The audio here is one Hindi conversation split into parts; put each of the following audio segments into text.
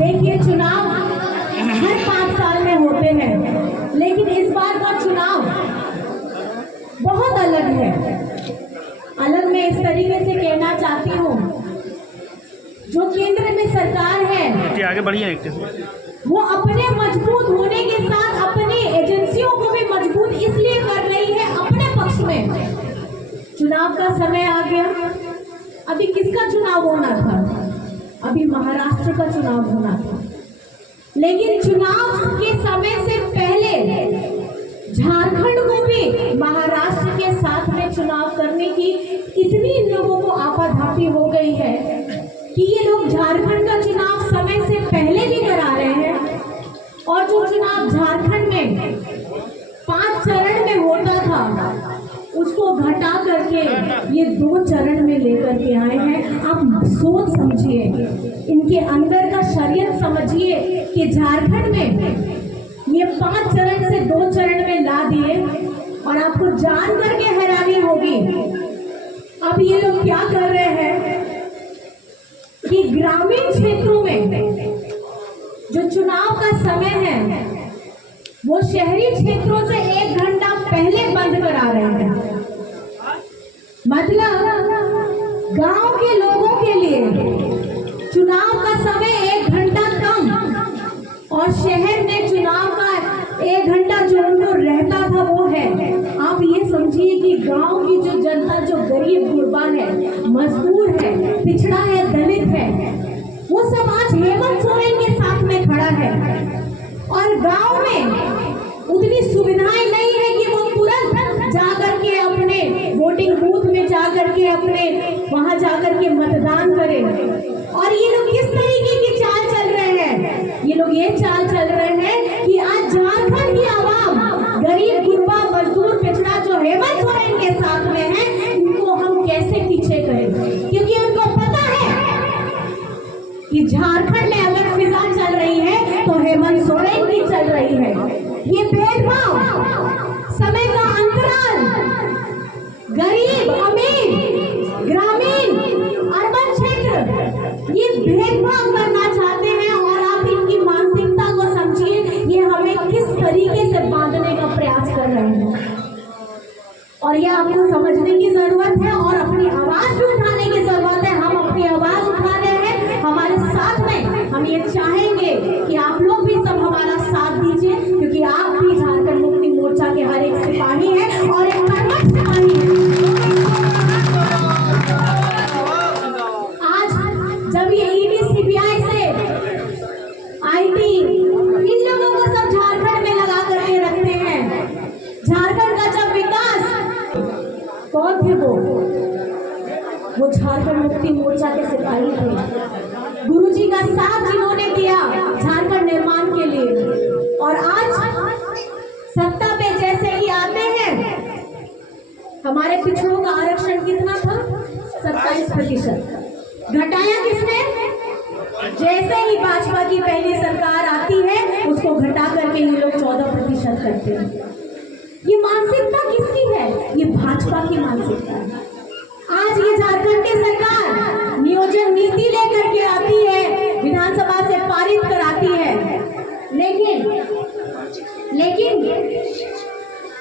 देखिए, चुनाव हर 5 साल में होते हैं, लेकिन इस बार का चुनाव बहुत अलग है। अलग मैं इस तरीके से कहना चाहती हूँ, जो केंद्र में सरकार है आगे बढ़िए वो अपने मजबूत होने के साथ अपनी एजेंसियों को भी मजबूत इसलिए कर रही है अपने पक्ष में। चुनाव का समय आ गया। अभी किसका चुनाव होना था? अभी महाराष्ट्र का चुनाव होना था, लेकिन चुनाव के समय से पहले झारखंड को भी महाराष्ट्र के साथ में चुनाव करने की इतनी इन लोगों को आपाधापी हो गई है कि ये लोग झारखंड का चुनाव समय से पहले भी करा रहे हैं। और जो चुनाव झारखंड में 5 चरण में होता था उसको घटा करके ये 2 चरण में लेकर के आए हैं। आप सोच समझिए, इनके अंदर का षड्यंत्र समझिए कि झारखंड में ये 5 चरण से 2 चरण में ला दिए। और आपको जान करके हैरानी होगी, अब ये लोग क्या कर रहे हैं कि ग्रामीण क्षेत्रों में जो चुनाव का समय है वो शहरी क्षेत्रों से 1 घंटा पहले बंद करा रहे हैं। मतलब गांव के लोगों के लिए चुनाव का समय 1 घंटा कम, और शहर में चुनाव का 1 घंटा जो उनको रहता था वो है। आप ये समझिए कि गांव की जो जनता, जो गरीब गुरबा है, मजदूर है, पिछड़ा है, दलित है, वो सब आज हेमंत सोरेन के साथ में खड़ा है। और गांव में उतनी सुविधाएं नहीं है कि वो तुरंत जाकर के अपने वोटिंग बूथ में जाकर के अपने वहां जाकर के मतदान करें। और ये लोग किस तरीके की चाल चल रहे हैं? ये लोग ये चाल चल रहे हैं कि आज झारखंड की आवाम, गरीब गुरबा मजदूर पिछड़ा जो हेमंत सोरेन के साथ में है, इनको हम कैसे पीछे करें, क्योंकि उनको पता है कि झारखंड में अगर फिजा चल रही है तो हेमंत सोरेन की चल रही है। ये भेदभाव, समय का अंतराल, गरीब अमीर, ग्रामीण अर्बन क्षेत्र, ये भेदभाव करना चाहते हैं। और आप इनकी मानसिकता को समझिए, ये हमें किस तरीके से बांधने का प्रयास कर रहे हैं। और ये आपको समझने की जरूरत है और अपनी आवाज भी उठाने की जरूरत है। हम अपनी आवाज उठा रहे हैं, हमारे साथ में हम ये चाहेंगे कि आप लोग भी सब हमारा साथ दीजिए, क्योंकि आप भी झारखंड मुक्ति मोर्चा के हर एक सिपाही है और एक कर्मठ सिपाही है। आज जब ये ईडी सीबीआई से आईटी इन लोगों को सब झारखंड में लगा करके रखते हैं, झारखंड का जब विकास, कौन थे वो झारखंड मुक्ति मोर्चा के सिपाही थे। गुरुजी का साथ जिन्होंने दिया झारखंड निर्माण के लिए। और आज सत्ता पे जैसे ही आते हैं, हमारे पिछड़ों का आरक्षण कितना था? 27%। घटाया किसने? जैसे ही भाजपा की पहली सरकार आती है उसको घटा करके ये लोग 14% करते हैं। ये मानसिकता किसकी है? ये भाजपा की मानसिकता है। आज ये झारखंड की सरकार नियोजन नीति लेकर के आती है, विधानसभा से पारित कराती है, लेकिन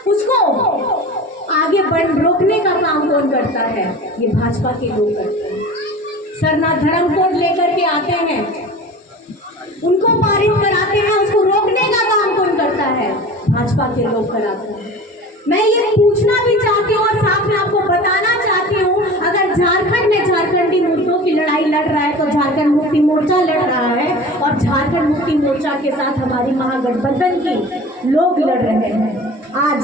उसको आगे रोकने का काम कौन करता है? ये भाजपा के लोग करते हैं। सरना धर्म कोड लेकर के आते हैं, उनको पारित कराते हैं, उसको रोकने का काम कौन करता है? भाजपा के लोग कराते हैं। मैं ये पूछना भी चाहती हूँ और साथ में आपको बताना चाहती हूँ, अगर झारखंड में झारखंडी मुद्दों की लड़ाई लड़ रहा है तो झारखंड मुक्ति मोर्चा लड़ रहा है, और झारखंड मुक्ति मोर्चा के साथ हमारी महागठबंधन की लोग लड़ रहे हैं। आज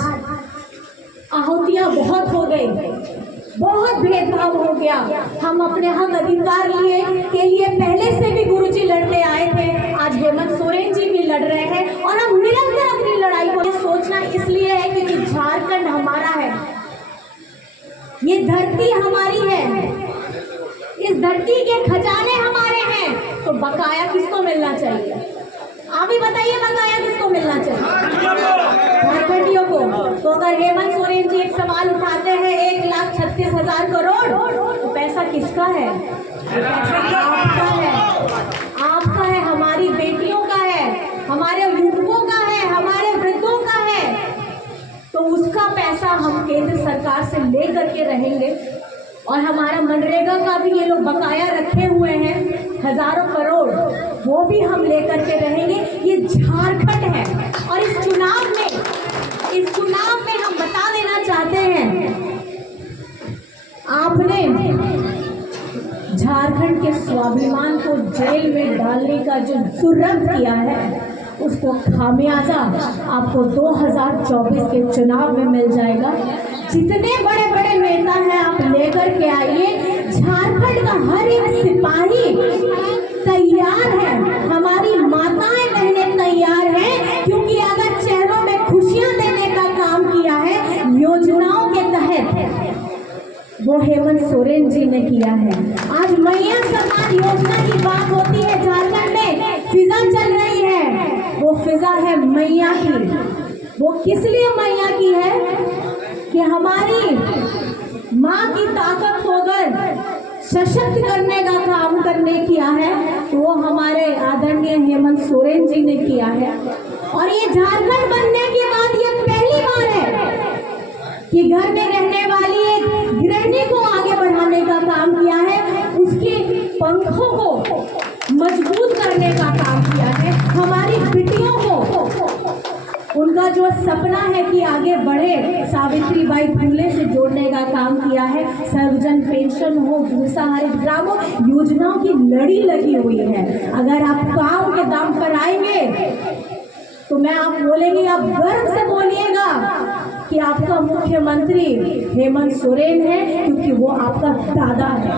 आहुतियां बहुत हो गई, बहुत भेदभाव हो गया। हम अपने हक अधिकार के लिए पहले से भी गुरुजी लड़ते आए थे, आज हेमंत सोरेन जी भी लड़ रहे हैं, और हम निरंतर अपनी लड़ाई को सोचना इसलिए है क्योंकि झारखंड हमारा है, ये धरती हमारी है, इस धरती के खजाने हमारे हैं। तो बकाया किसको मिलना चाहिए? आप ही बताइए, बकाया किसको मिलना चाहिए? झारखंडियों को। तो अगर हेमंत सोरेन जी एक सवाल उठाते हैं 1,36,000 करोड़, तो पैसा किसका है? पैसा आपका है, आपका है, हमारी ले करके रहेंगे। और हमारा मनरेगा का भी ये लोग बकाया रखे हुए हैं हजारों करोड़, वो भी हम ले करके रहेंगे। ये झारखंड है और इस चुनाव में हम बता देना चाहते हैं, आपने झारखंड के स्वाभिमान को जेल में डालने का जो जुर्रत किया है, उसको खामियाजा आपको 2024 के चुनाव में मिल जाएगा। जितने बड़े बड़े नेता हैं आप लेकर के आइए। झारखंड का हर एक सिपाही तैयार है, हमारी माताएं बहनें तैयार हैं, क्योंकि अगर चेहरों में खुशियां देने का काम किया है योजनाओं के तहत, वो हेमंत सोरेन जी ने किया है। आज मैया सम्मान योजना की बात होती है, झारखंड में फिजा चल रही है, वो फिजा है मैया की। वो किस लिए मैया की है कि हमारी माँ की ताकत होकर सशक्त करने का काम करने किया है, वो हमारे आदरणीय हेमंत सोरेन जी ने किया है। और ये झारखंड बनने के बाद ये पहली बार है कि घर में रहने वाली एक गृहिणी को आगे बढ़ाने का काम किया है, उसके पंखों को मजबूत करने का काम किया है। हमारी बेटियों को उनका जो सपना है कि आगे बढ़े, सावित्रीबाई फुले से जोड़ने का काम किया है। सर्वजन पेंशन हो, भूसाहारित ग्राम हो, योजनाओं की लड़ी लगी हुई है। अगर आप काम के दाम पर आएंगे तो मैं आप बोलेंगे, आप गर्व से बोलिएगा कि आपका मुख्यमंत्री हेमंत सोरेन है, क्योंकि वो आपका दादा है,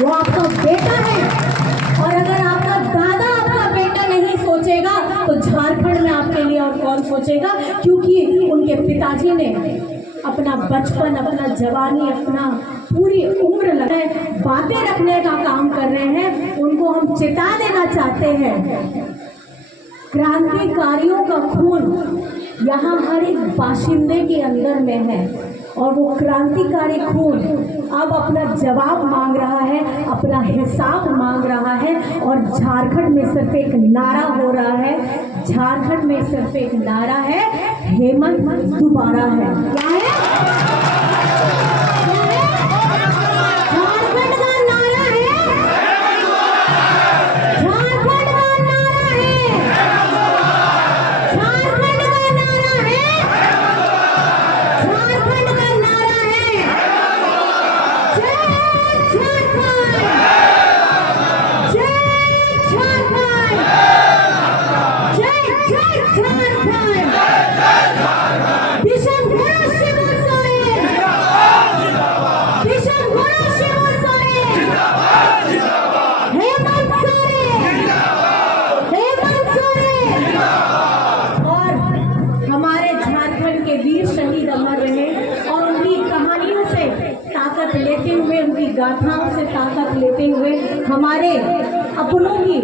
वो आपका बेटा है। और अगर आपका दादा आपका बेटा नहीं सोचेगा तो झारखंड में आपके लिए और कौन सोचेगा, क्योंकि उनके पिताजी ने अपना बचपन, अपना जवानी, अपना पूरी उम्र लगाए बातें रखने का काम कर रहे हैं। उनको हम चेता देना चाहते हैं, क्रांतिकारियों का खून यहाँ हर एक बाशिंदे के अंदर में है, और वो क्रांतिकारी खून अब अपना जवाब मांग रहा है, अपना हिसाब मांग रहा है। और झारखंड में सिर्फ एक नारा हो रहा है, झारखंड में सिर्फ एक नारा है, हेमंत दोबारा है। क्या है? झारखंड का नारा है, झारखंड का नारा है, झारखंड का नारा है, झारखंड का नारा है। जय झारखंड, जय झारखंड, जय जय झारखंड। विषम गुरु शिव सोरेन, विषम गुरु शिव सोरेन, हेमंत सोरेन, हेमंत सोरेन। और हमारे झारखंड के वीर शहीद अमर रहे, और उनकी कहानियों से ताकत लेते हुए, उनकी गाथाओं से ताकत लेते हुए हमारे अपनों की